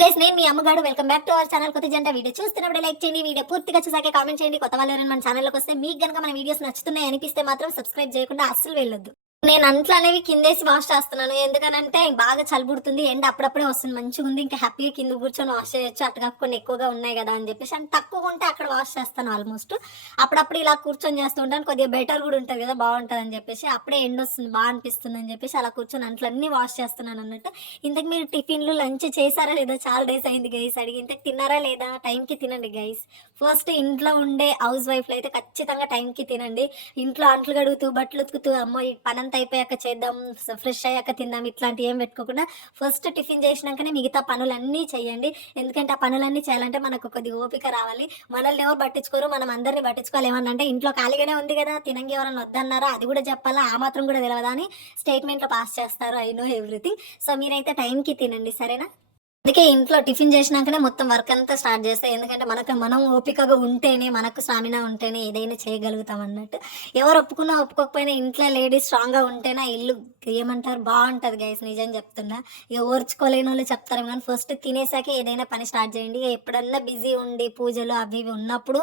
Guys నేను మీ అమ్మగాడు welcome back to our channel కొత్త జంట వీడియో చూస్తున్నప్పుడు లైక్ చేయండి. వీడియో పూర్తిగా చూసాకే కామెంట్ చేయండి. కొత్త వాళ్ళు ఎవరైనా మన ఛానల్లోకి వస్తే మీకు గనుక మన వీడియోస్ నచ్చుతున్నాయి అనిపిస్తే మాత్రం సబ్స్క్రైబ్ చేయకుండా అస్సలు వెళ్ళొద్దు. నేను అంట్లు అనేవి కిందేసి వాష్ చేస్తున్నాను. ఎందుకనంటే బాగా చలిపుడుతుంది ఎండ అప్పుడప్పుడే వస్తుంది. మంచిగా ఉంది. ఇంకా హ్యాపీగా కింద కూర్చొని వాష్ చేయొచ్చు. అటు కాకుండా ఎక్కువగా ఉన్నాయి కదా అని చెప్పేసి. అండ్ తక్కువ ఉంటే అక్కడ వాష్ చేస్తాను ఆల్మోస్ట్. అప్పుడప్పుడు ఇలా కూర్చొని చేస్తూ ఉంటాను. కొద్దిగా బెటర్ కూడా ఉంటుంది కదా బాగుంటుంది అని చెప్పేసి. అప్పుడే ఎండ వస్తుంది బాగా అనిపిస్తుంది అని చెప్పేసి అలా కూర్చొని అంట్లో అన్ని వాష్ చేస్తున్నాను అన్నట్టు. ఇంతకు మీరు టిఫిన్లు లంచ్ చేశారా లేదా? చాలా డేస్ అయింది గైస్ అడిగి. ఇంతకు తిన్నారా లేదా? టైంకి తినండి గైస్. ఫస్ట్ ఇంట్లో ఉండే హౌస్ వైఫ్లు అయితే ఖచ్చితంగా టైంకి తినండి. ఇంట్లో అంట్లు కడుగుతూ బట్టలు ఉతుకుతూ అమ్మో ఈ పనంతా అయిపోయాక చేద్దాం ఫ్రెష్ అయ్యాక తిందాం ఇట్లాంటివి ఏం పెట్టుకోకుండా ఫస్ట్ టిఫిన్ చేసినాకనే మిగతా పనులన్నీ చేయండి. ఎందుకంటే ఆ పనులన్నీ చేయాలంటే మనకు కొద్దిగా ఓపిక రావాలి. మనల్ని ఎవరు పట్టించుకోరు మనం అందరినీ పట్టించుకోవాలి. ఏమన్నా అంటే ఇంట్లో ఖాళీగానే ఉంది కదా తినంగి ఎవరైనా వద్దన్నారా అది కూడా చెప్పాలా ఆ మాత్రం కూడా తెలియదా అని స్టేట్మెంట్లో పాస్ చేస్తారు. ఐ నో ఎవ్రీథింగ్ సో మీరైతే టైంకి తినండి. సరేనా? అందుకే ఇంట్లో టిఫిన్ చేసినాకనే మొత్తం వర్క్ అంతా స్టార్ట్ చేస్తాయి ఎందుకంటే మనకు మనం ఓపికగా ఉంటేనే మనకు స్టామినా ఉంటేనే ఏదైనా చేయగలుగుతాం అన్నట్టు. ఎవరు ఒప్పుకున్నా ఒప్పుకోకపోయినా ఇంట్లో లేడీస్ స్ట్రాంగ్గా ఉంటేనే ఇల్లు ఏమంటారు? బాగుంటుంది గైస్ నిజం చెప్తున్నా. ఇక ఓర్చుకోలేని వాళ్ళు చెప్తారు కానీ ఫస్ట్ తినేసాక ఏదైనా పని స్టార్ట్ చేయండి. ఎప్పుడన్నా బిజీ ఉండి పూజలు అవి ఇవి ఉన్నప్పుడు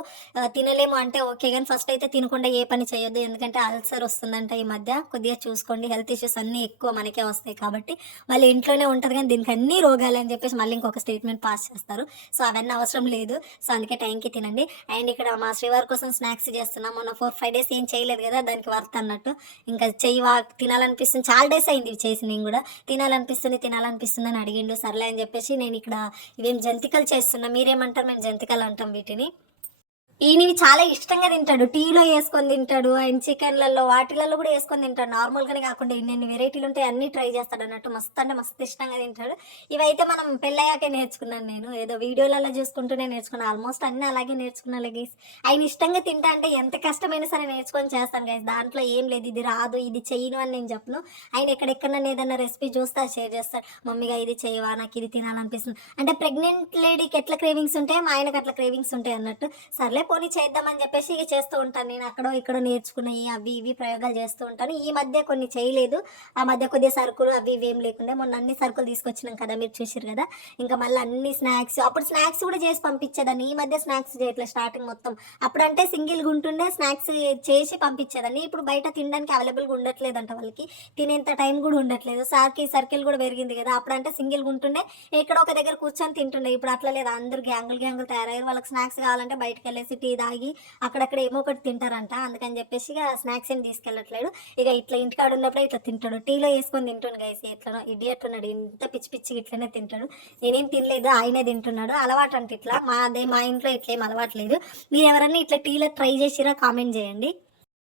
తినలేము అంటే ఓకే కానీ ఫస్ట్ అయితే తినకుండా ఏ పని చేయొద్దు. ఎందుకంటే అల్సర్ వస్తుందంట ఈ మధ్య. కొద్దిగా చూసుకోండి. హెల్త్ ఇష్యూస్ అన్నీ ఎక్కువ మనకే వస్తాయి కాబట్టి వాళ్ళు ఇంట్లోనే ఉంటుంది కానీ దీనికి అన్ని రోగాలు అని చెప్పేసి మళ్ళీ ఇంకొక స్టేట్మెంట్ పాస్ చేస్తారు. సో అవన్నీ అవసరం లేదు. సో అందుకే టైంకి తినండి. అండ్ ఇక్కడ మా శ్రీవారి కోసం స్నాక్స్ చేస్తున్నాం. మొన్న ఫోర్ ఫైవ్ డేస్ ఏం చేయలేదు కదా దానికి వర్త్ అన్నట్టు. ఇంకా చెయ్యి వా తినాలనిపిస్తుంది. చాలా డేస్ అయింది ఇవి చేసి నేను కూడా. తినాలనిపిస్తుంది తినాలనిపిస్తుంది అని అడిగిండు. సర్లే అని చెప్పేసి నేను ఇక్కడ ఇవేం జంతికలు చేస్తున్నా. మీరేమంటారు? మేము జంతికలు అంటాం వీటిని. ఈయనవి చాలా ఇష్టంగా తింటాడు. టీలో వేసుకొని తింటాడు. ఆయన చికెన్లలో వాటిలలో కూడా వేసుకొని తింటాడు. నార్మల్గానే కాకుండా ఇన్ని వెరైటీలు ఉంటాయి అన్ని ట్రై చేస్తాడు అన్నట్టు మస్తు అంటే మస్తు ఇష్టంగా తింటాడు. ఇవైతే మనం పెళ్ళయ్యాకే నేర్చుకున్నాను నేను. ఏదో వీడియోలలో చూసుకుంటూనే నేర్చుకున్నాను ఆల్మోస్ట్ అన్ని అలాగే నేర్చుకున్నాను గైస్ ఆయన ఇష్టంగా తింటా అంటే ఎంత కష్టమైనా సరే నేర్చుకొని చేస్తాను గైస్ దాంట్లో ఏం లేదు. ఇది రాదు. ఇది చెయ్యను అని నేను చెప్పను. ఆయన ఎక్కడెక్కడ ఏదైనా రెసిపీ చూస్తే షేర్ చేస్తాడు. మమ్మీగా ఇది చేయవా? నాకు ఇది తినాలనిపిస్తుంది. అంటే ప్రెగ్నెంట్ లేడీకి ఎట్లా క్రేవింగ్స్ ఉంటాయి మా ఆయనకి అట్లా క్రేవింగ్స్ ఉంటాయి అన్నట్టు. సర్లే పోనీ చేద్దామని చెప్పేసి చేస్తూ ఉంటాను. నేను అక్కడో ఇక్కడో నేర్చుకున్నాయి అవి ఇవి ప్రయోగాలు చేస్తూ ఉంటాను. ఈ మధ్య కొన్ని చేయలేదు. ఆ మధ్య కొద్దిగా సరుకులు అవి ఇవి ఏం లేకుండా మొన్న అన్ని సరుకులు తీసుకొచ్చినాం కదా మీరు చూసారు కదా. ఇంకా మళ్ళీ అన్ని స్నాక్స్ అప్పుడు స్నాక్స్ కూడా చేసి పంపించేదాన్ని. ఈ మధ్య స్నాక్స్ చేయట్లేదు స్టార్టింగ్ మొత్తం. అప్పుడంటే సింగిల్ సింగిల్గా ఉంటుండే స్నాక్స్ చేసి పంపించేదాన్ని. ఇప్పుడు బయట తినడానికి అవైలబుల్గా అంట వాళ్ళకి. తినేంత టైం కూడా ఉండట్లేదు. సార్కి సర్కిల్ కూడా పెరిగింది కదా. అప్పుడంటే సింగిల్ సింగిల్గా ఉంటుండే ఇక్కడ ఒక దగ్గర కూర్చొని తింటుండే. ఇప్పుడు అట్లా లేదు. అందరు గ్యాంగులు గ్యాంగులు తయారయ్యారు. వాళ్ళకి స్నాక్స్ కావాలంటే బయటకు వెళ్ళేసి టీ తాగి అక్కడక్కడ ఏమో ఒకటి తింటారంట. అందుకని చెప్పేసి ఇక స్నాక్స్ ఏం తీసుకెళ్ళట్లేడు ఇక ఇట్లా ఇంటికాడ ఉన్నప్పుడే ఇట్లా తింటాడు. టీలో వేసుకొని తింటాడు గైస్ ఎట్లా ఇడియట్ ఉన్నాడు. ఇంత పిచ్చి పిచ్చి ఇట్లనే తింటాడు. నేనేం తినలేదు. ఆయనే తింటున్నాడు. అలవాటు అంటే ఇట్లా. మా అదే మా ఇంట్లో ఇట్లా ఏం అలవాటు లేదు. మీరు ఎవరన్నా ఇట్లా టీలో ట్రై చేసిరా? కామెంట్ చేయండి.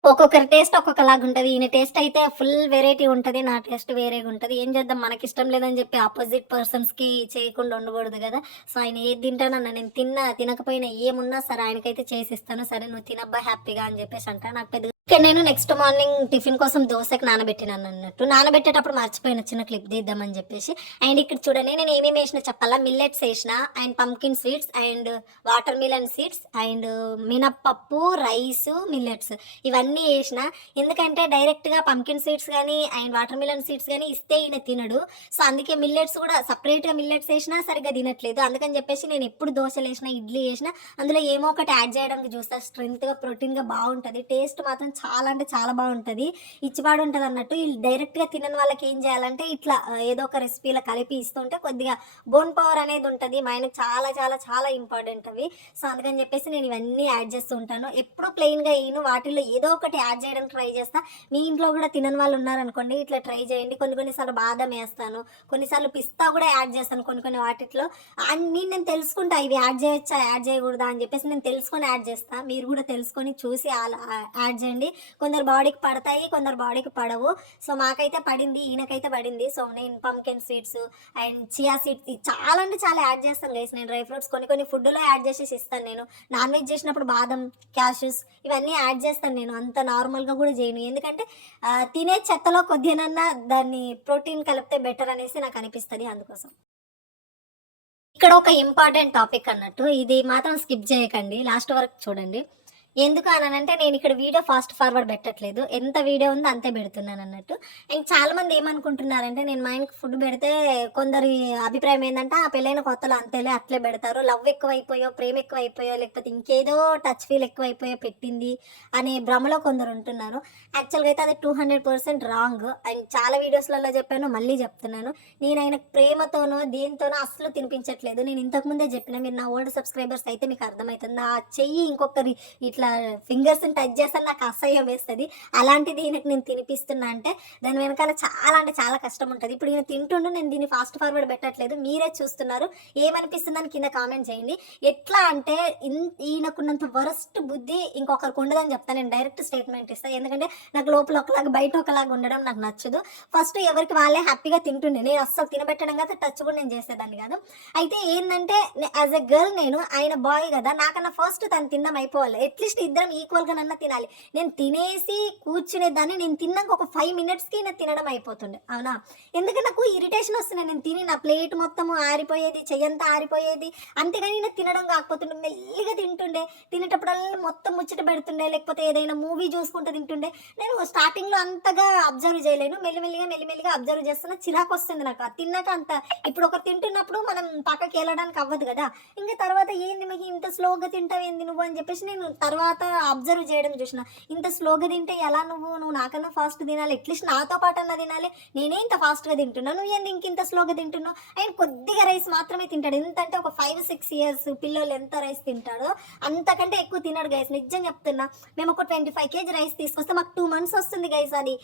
ఒక్కొక్కరి టేస్ట్ ఒక్కొక్కలాగా ఉంటుంది. ఈయన టేస్ట్ అయితే ఫుల్ వెరైటీ ఉంటుంది. నా టేస్ట్ వేరేగా ఉంటుంది. ఏం చేద్దాం? మనకి ఇష్టం లేదని చెప్పి ఆపోజిట్ పర్సన్స్కి చేయకుండా ఉండకూడదు కదా. సో ఆయన ఏది తింటానన్నా నేను తిన్నా తినకపోయినా ఏమున్నా సరే ఆయనకైతే చేసిస్తాను సరే నువ్వు తినబ్బా హ్యాపీగా అని చెప్పేసి అంట. నాకు పెద్ద ఇక్కడ నేను నెక్స్ట్ మార్నింగ్ టిఫిన్ కోసం దోశకి నానబెట్టినాను అన్నట్టు. నానబెట్టేటప్పుడు మర్చిపోయిన చిన్న క్లిప్ తీద్దామని చెప్పేసి. అండ్ ఇక్కడ చూడండి నేను ఏమేమి వేసిన చెప్పాలా? మిల్లెట్స్ వేసిన and pumpkin seeds and watermelon seeds and మినప్పప్పు రైస్ మిల్లెట్స్ ఇవన్నీ వేసిన. ఎందుకంటే డైరెక్ట్గా పంకిన్ సీడ్స్ కానీ అండ్ వాటర్ మిలన్ సీడ్స్ కానీ ఇస్తే ఈయన తినడు. సో అందుకే మిల్లెట్స్ కూడా సపరేట్గా మిల్లెట్స్ వేసినా సరిగ్గా తినట్లేదు. అందుకని చెప్పేసి నేను ఎప్పుడు దోశలు వేసినా ఇడ్లీ వేసినా అందులో ఏమో ఒకటి యాడ్ చేయడానికి చూస్తా. స్ట్రెంత్గా ప్రోటీన్గా బాగుంటుంది. టేస్ట్ మాత్రం చాలా అంటే చాలా బాగుంటుంది. ఇచ్చిపాడు ఉంటుంది అన్నట్టు వీళ్ళు డైరెక్ట్గా తినని వాళ్ళకి ఏం చేయాలంటే ఇట్లా ఏదో ఒక రెసిపీలో కలిపి ఇస్తుంటే కొద్దిగా బోన్ పవర్ అనేది ఉంటుంది. మా ఆయనకు చాలా చాలా చాలా ఇంపార్టెంట్ అవి. సో అందుకని చెప్పేసి నేను ఇవన్నీ యాడ్ చేస్తూ ఉంటాను. ఎప్పుడు ప్లెయిన్గా వేయను వాటిల్లో ఏదో ఒకటి యాడ్ చేయడానికి ట్రై చేస్తా. మీ ఇంట్లో కూడా తినని వాళ్ళు ఉన్నారనుకోండి ఇట్లా ట్రై చేయండి. కొన్ని కొన్నిసార్లు బాదం వేస్తాను. కొన్నిసార్లు పిస్తా కూడా యాడ్ చేస్తాను కొన్ని కొన్ని వాటిట్లో. అన్నీ నేను తెలుసుకుంటా ఇవి యాడ్ చేయొచ్చా యాడ్ చేయకూడదా అని చెప్పేసి నేను తెలుసుకొని యాడ్ చేస్తా. మీరు కూడా తెలుసుకొని చూసి అలా యాడ్ చేయండి. కొందరు బాడీకి పడతాయి కొందరు బాడీకి పడవు. సో మాకైతే పడింది ఈయనకైతే పడింది. సో నేను pumpkin seeds and chia seeds చాలా అంటే చాలా యాడ్ చేస్తాను గైస్ నేను డ్రై ఫ్రూట్స్ కొన్ని కొన్ని ఫుడ్లో యాడ్ చేసేసి ఇస్తాను నేను. నాన్ వెజ్ చేసినప్పుడు బాదం క్యాషెస్ ఇవన్నీ యాడ్ చేస్తాను నేను. అంత నార్మల్గా కూడా చేయను. ఎందుకంటే తినే చెత్తలో కొద్దినన్నా దాన్ని ప్రోటీన్ కలిపితే బెటర్ అనేసి నాకు అనిపిస్తుంది అందుకోసం. ఇక్కడ ఒక ఇంపార్టెంట్ టాపిక్ అన్నట్టు. ఇది మాత్రం స్కిప్ చేయకండి. లాస్ట్ వరకు చూడండి. ఎందుకు అనంటే నేను ఇక్కడ వీడియో ఫాస్ట్ ఫార్వర్డ్ పెట్టట్లేదు. ఎంత వీడియో ఉందో అంతే పెడుతున్నాను అన్నట్టు. అండ్ చాలా మంది ఏమనుకుంటున్నారంటే నేను మా ఆయనకి ఫుడ్ పెడితే కొందరి అభిప్రాయం ఏంటంటే ఆ పెళ్ళైన కొత్తలో అంతేలే అట్లే పెడతారు. లవ్ ఎక్కువైపోయో ప్రేమ ఎక్కువైపోయో లేకపోతే ఇంకేదో టచ్ ఫీల్ ఎక్కువైపోయో పెట్టింది అనే భ్రమలో కొందరు ఉంటున్నారు. యాక్చువల్గా అయితే అది two hundred percent wrong. And చాలా వీడియోస్లలో చెప్పాను మళ్ళీ చెప్తున్నాను. నేను ఆయన ప్రేమతోనో దేనితోనో అస్సలు తినిపించట్లేదు. నేను ఇంతకుముందే చెప్పిన మీరు నా ఓల్డ్ సబ్స్క్రైబర్స్ అయితే మీకు అర్థమవుతుంది? ఆ చెయ్యి ఇంకొకరి ఇట్లా ఫింగర్స్ టచ్ చేస్తే నాకు అసహ్యం వేస్తుంది. అలాంటిది ఈయనకి నేను తినిపిస్తున్నా అంటే దాని వెనకాల చాలా అంటే చాలా కష్టం ఉంటుంది. ఇప్పుడు ఈయన తింటుండు నేను దీన్ని ఫాస్ట్ ఫార్వర్డ్ పెట్టట్లేదు. మీరే చూస్తున్నారు. ఏమనిపిస్తుందని కింద కామెంట్ చేయండి. ఎట్లా అంటే ఈయనకున్నంత వరస్ట్ బుద్ధి ఇంకొకరికి ఉండదని చెప్తాను నేను డైరెక్ట్ స్టేట్మెంట్ ఇస్తాను ఎందుకంటే నాకు లోపల ఒకలాగా బయట ఒకలాగా ఉండడం నాకు నచ్చదు. ఫస్ట్ ఎవరికి వాళ్ళే హ్యాపీగా తింటుండే. నేను అస్సలు తినబెట్టడం కదా టచ్ కూడా నేను చేసేదాన్ని కాదు. అయితే ఏంటంటే యాజ్ ఎ గర్ల్ నేను ఆయన బాయ్ కదా నాకన్నా ఫస్ట్ తను తినడం అయిపోవాలి. అట్లీస్ట్ ఇద్దరం ఈక్వల్గా నన్న తినాలి. నేను తినేసి కూర్చునే దాన్ని నేను తిన్నాక ఒక ఫైవ్ మినిట్స్కి నేను తినడం అయిపోతుండే. అవునా? ఎందుకంటే నాకు ఇరిటేషన్ వస్తున్నాయి నేను తిని నా ప్లేట్ మొత్తము ఆరిపోయేది చెయ్యంతా ఆరిపోయేది. అంతేగాని నేను తినడం కాకపోతుండే. మెల్లిగా తింటుండే. తినేటప్పుడల్లా మొత్తం ముచ్చట పెడుతుండే. లేకపోతే ఏదైనా మూవీ చూసుకుంటూ తింటుండే. నేను స్టార్టింగ్లో అంతగా అబ్జర్వ్ చేయలేను. మెల్లిమెల్లిగా మెల్లిమెల్లిగా అబ్జర్వ్ చేస్తున్నా చిరాకు వస్తుంది నాకు. తిన్నాక అంత ఇప్పుడు ఒకరు తింటున్నప్పుడు మనం పక్కకి వెళ్ళడానికి అవ్వదు కదా. ఇంకా తర్వాత ఏంది మీకు ఇంత స్లోగా తింటావు ఏంది నువ్వు అని చెప్పేసి నేను తర్వాత తర్వాత అబ్జర్వ్ చేయడం చూసిన. ఇంత స్లోగా తింటే ఎలా నువ్వు? నువ్వు నాకన్నా ఫాస్ట్ తినాలి. అట్లీస్ట్ నాతో పాటు అన్న తినాలి. నేనే ఇంత ఫాస్ట్గా తింటున్నా. నువ్వు ఏంది ఇంక ఇంత స్లోగా తింటున్నావు? ఆయన కొద్దిగా రైస్ మాత్రమే తింటాడు. ఎంతంటే ఒక ఫైవ్ సిక్స్ ఇయర్స్ పిల్లలు ఎంత రైస్ తింటాడో అంతకంటే ఎక్కువ తినడు గైస్ నిజం చెప్తున్నా. మేము ఒక ట్వంటీ ఫైవ్ కేజీ రైస్ తీసుకొస్తే మాకు టూ మంత్స్ వస్తుంది గైస్ అది.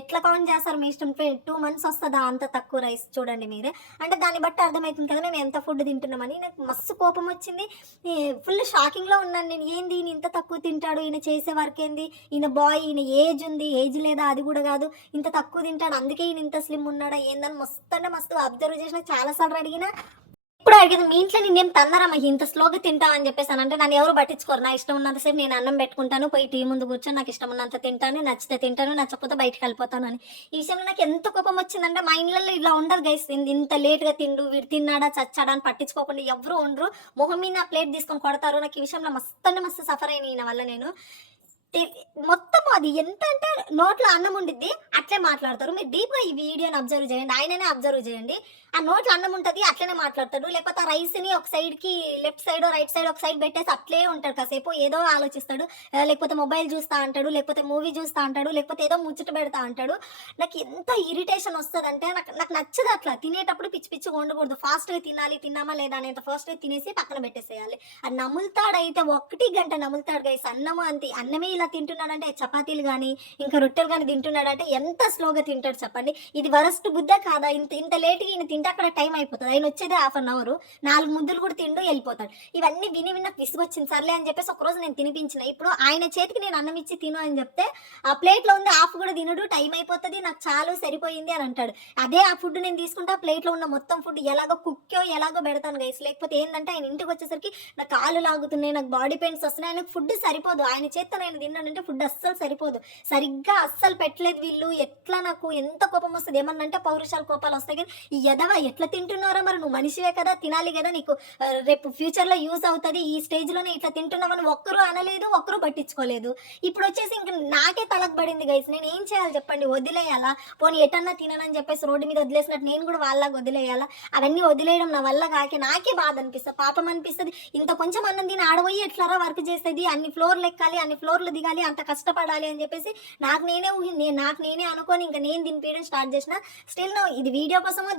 ఎట్లా కౌంట్ చేస్తారు మీ ఇష్టం? టూ మంత్స్ వస్తుందా? అంత తక్కువ రైస్ చూడండి మీరే. అంటే దాన్ని బట్టి అర్థమవుతుంది కదా మేము ఎంత ఫుడ్ తింటున్నామని. నాకు మస్తు కోపం వచ్చింది. ఫుల్ షాకింగ్లో ఉన్నాను నేను. ఏంది? ఇంత తక్కువ తింటాడు ఈయన చేసే వర్క్ ఏంది? ఈయన బాయ్ ఈయన ఏజ్ ఉంది ఏజ్ లేదా అది కూడా కాదు. ఇంత తక్కువ తింటాడు అందుకే ఈయన ఇంత స్లిమ్ ఉన్నాడా ఏందని మస్తు అంటే మస్తు అబ్జర్వ్ చేసిన చాలాసార్లు అడిగినా ఇప్పుడు అడిగింది మీ ఇంట్లో నేనేం తన్నారమ్మా? ఇంత స్లోగా అని చెప్పేసి అని అంటే నన్ను ఎవరు పట్టించుకోరు. నా ఇష్టం ఉన్నంతసేపు నేను అన్నం పెట్టుకుంటాను పోయి టీ ముందు కూర్చొని నాకు ఇష్టం ఉన్నంత తింటాను నచ్చితే తింటాను నచ్చకపోతే బయటకు వెళ్ళిపోతాను అని. ఈ విషయంలో నాకు ఎంత కోపం వచ్చిందంటే మా ఇంట్లో ఇలా ఉండదు గైస్ ఇంత లేట్గా తిండు వీడు తిన్నాడా చచ్చాడా అని పట్టించుకోకుండా ఎవరు ఉండరు. మొహం మీద ప్లేట్ తీసుకొని కొడతారు. నాకు ఈ విషయంలో మస్తు అంటే మస్తు సఫర్ అయిన ఈయన వల్ల నేను. మొత్తం అది ఎంత అంటే నోట్లో అన్నం ఉండిద్ది అట్లే మాట్లాడతారు. మీరు డీప్గా ఈ వీడియోని అబ్జర్వ్ చేయండి ఆయననే అబ్జర్వ్ చేయండి. ఆ నోట్లో అన్నం ఉంటుంది అట్లనే మాట్లాడతాడు. లేకపోతే ఆ రైస్ని ఒక సైడ్కి లెఫ్ట్ సైడ్ రైట్ సైడ్ ఒక సైడ్ పెట్టేసి అట్లే ఉంటాడు కాసేపు. ఏదో ఆలోచిస్తాడు. లేకపోతే మొబైల్ చూస్తా అంటాడు లేకపోతే మూవీ చూస్తా అంటాడు లేకపోతే ఏదో ముచ్చట పెడతా అంటాడు. నాకు ఎంత ఇరిటేషన్ వస్తుందంటే నాకు నాకు నచ్చదు అట్లా. తినేటప్పుడు పిచ్చి పిచ్చి వండకూడదు. ఫాస్ట్గా తినాలి తిన్నామా లేదా అనేది ఫాస్ట్గా తినేసి పక్కన పెట్టేసేయాలి. ఆ నములుతాడైతే ఒకటి గంట నములుతాడు గైస్ అన్నము అంతే. అన్నమే ఇలా తింటున్నాడంటే చపాతీలు కానీ ఇంకా రొట్టెలు కానీ తింటున్నాడంటే ఎంత స్లోగా తింటాడు చెప్పండి. ఇది వరస్ట్ బుద్ధ కాదా? ఇంత ఇంత లేట్గా ఈయన తింటే అక్కడ టైం అయిపోతుంది. ఆయన వచ్చేదే హాఫ్ అన్ అవర్. నాలుగు ముద్దులు కూడా తిండు వెళ్ళిపోతాడు. ఇవన్నీ విని విన్న విసుగొచ్చింది. సర్లే అని చెప్పేసి ఒకరోజు నేను తినిపించిన. ఇప్పుడు ఆయన చేతికి నేను అన్నం ఇచ్చి తిను అని చెప్తే ఆ ప్లేట్లో ఉంది హాఫ్ కూడా తినడు టైం అయిపోతుంది నాకు చాలు సరిపోయింది అని అంటాడు. అదే ఆ ఫుడ్ నేను తీసుకుంటే ఆ ప్లేట్లో ఉన్న మొత్తం ఫుడ్ ఎలాగో కుక్కో ఎలాగో పెడతాను గైస్ లేకపోతే ఏంటంటే ఆయన ఇంటికి వచ్చేసరికి నా కాళ్ళు లాగుతున్నాయి నాకు బాడీ పెయిన్స్ వస్తున్నాయి ఆయనకు ఫుడ్ సరిపోదు. ఆయన చేత నేను తిన్నానంటే ఫుడ్ అస్సలు సరిపోదు. సరిగ్గా అస్సలు పెట్టలేదు వీళ్ళు. ఎట్లా నాకు ఎంత కోపం వస్తుంది? ఏమన్నా అంటే పౌరుషాల కోపాలు వస్తాయి కానీ ఈ ఎదవ ఎట్లా తింటున్నారో మరి నువ్వు మనిషివే కదా తినాలి కదా నీకు. రేపు రేపు ఫ్యూచర్లో యూజ్ అవుతుంది ఈ స్టేజ్లోనే ఇట్లా తింటున్నామని ఒక్కరు అనలేదు ఒక్కరు పట్టించుకోలేదు. ఇప్పుడు వచ్చేసి ఇంక నాకే తలకు పడింది గైస్ నేను ఏం చేయాలి చెప్పండి? వదిలేయాలా? పోనీ ఎటన్నా తిననని చెప్పేసి రోడ్డు మీద వదిలేసినట్టు నేను కూడా వాళ్ళకి వదిలేయాలా? అవన్నీ వదిలేయడం నా వల్ల కాకే నాకే బాధ అనిపిస్తుంది పాపం అనిపిస్తుంది. ఇంత కొంచెం అన్నం తిని ఆడబోయి ఎట్లారా వర్క్ చేసేది? అన్ని ఫ్లోర్లు ఎక్కాలి అన్ని ఫ్లోర్లు దిగాలి అంత కష్టపడాలి అని చెప్పేసి నాకు నేనే ఊహి నాకు నేనే అనుకొని ఇంకా నేను దింపేయడం స్టార్ట్ చేసిన స్టిల్ ఇది వీడియో కోసమో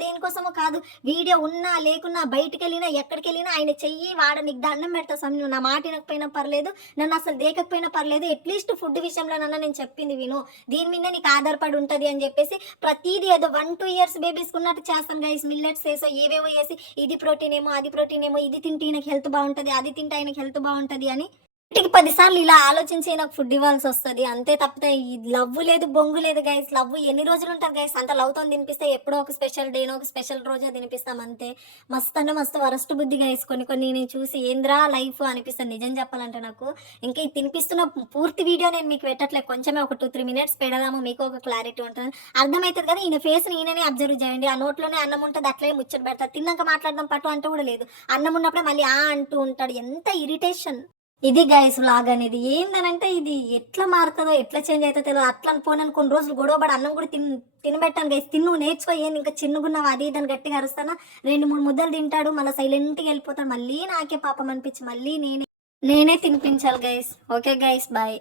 దేనికోసమో కాదు. వీడియో ఉన్నా లేకున్నా బయటికి వెళ్ళినా ఎక్కడికి వెళ్ళినా ఆయన చెయ్యి వాడ నీకు దండం పెడతా స్వామి. నువ్వు నా మాట వినకపోయినా పర్లేదు నన్ను అసలు దేకకపోయినా పర్లేదు. అట్లీస్ట్ ఫుడ్ విషయంలోనన్నా నేను చెప్పింది విను. దీని మీద నీకు ఆధారపడి ఉంటుంది అని చెప్పేసి ప్రతిదీ ఏదో వన్ టూ ఇయర్స్ బేబీస్కి ఉన్నట్టు చేస్తాను గైస్ మిల్లెట్స్ వేసో ఏవేవో వేసి ఇది ప్రోటీన్ ఏమో అది ప్రోటీన్ ఏమో ఇది తింటే ఈయనకి హెల్త్ బాగుంటుంది అది తింటే ఆయనకి హెల్త్ బాగుంటుంది అని ఇంటికి పదిసార్లు ఇలా ఆలోచించి నాకు ఫుడ్ ఇవ్వాల్సి వస్తుంది. అంతే తప్పితే ఈ లవ్ లేదు బొంగు లేదు గైస్ లవ్ ఎన్ని రోజులు ఉంటారు గైస్ అంత లవ్తో తినిపిస్తే ఎప్పుడో ఒక స్పెషల్ డేనో ఒక స్పెషల్ రోజే తినిపిస్తాం అంతే. మస్తు అంటే మస్తు వరస్ట్ బుద్ధి గైస్ కొన్ని కొన్ని నేను చూసి ఏంద్రా లైఫ్ అనిపిస్తుంది. నిజం చెప్పాలంటే నాకు ఇంకా ఇది తినిపిస్తున్న పూర్తి వీడియో నేను మీకు పెట్టట్లేదు కొంచెమే ఒక టూ త్రీ మినిట్స్ పెడదాము. మీకు ఒక క్లారిటీ ఉంటుంది. అర్థమవుతుంది కదా ఈయన ఫేస్ ఈయననే అబ్జర్వ్ చేయండి. ఆ నోట్లోనే అన్నం ఉంటుంది అట్లే ముచ్చట పెడతారు తిన్నాక మాట్లాడడం పట్టు అంటూ కూడా లేదు. అన్నం ఉన్నప్పుడే మళ్ళీ ఆ అంటూ ఉంటాడు. ఎంత ఇరిటేషన్ ఇది గైస్ వ్లాగ్ అనేది. ఏందనంటే ఇది ఎట్లా మారుతుందో ఎట్లా చేంజ్ అవుతుందో తెలియదు. అట్లా పోనని కొన్ని రోజులు గొడవపడి అన్నం కూడా తిన్ తినబెట్టాను గైస్ తిన్ను నేర్చుకో ఏం ఇంకా చిన్నగున్నావు అది ఇదని గట్టిగా అరుస్తానా. రెండు మూడు ముద్దలు తింటాడు మళ్ళీ సైలెంట్గా వెళ్ళిపోతాడు. మళ్ళీ నాకే పాపం అనిపించి మళ్ళీ నేనే నేనే తినిపించాలి గైస్ ఓకే గైస్ బాయ్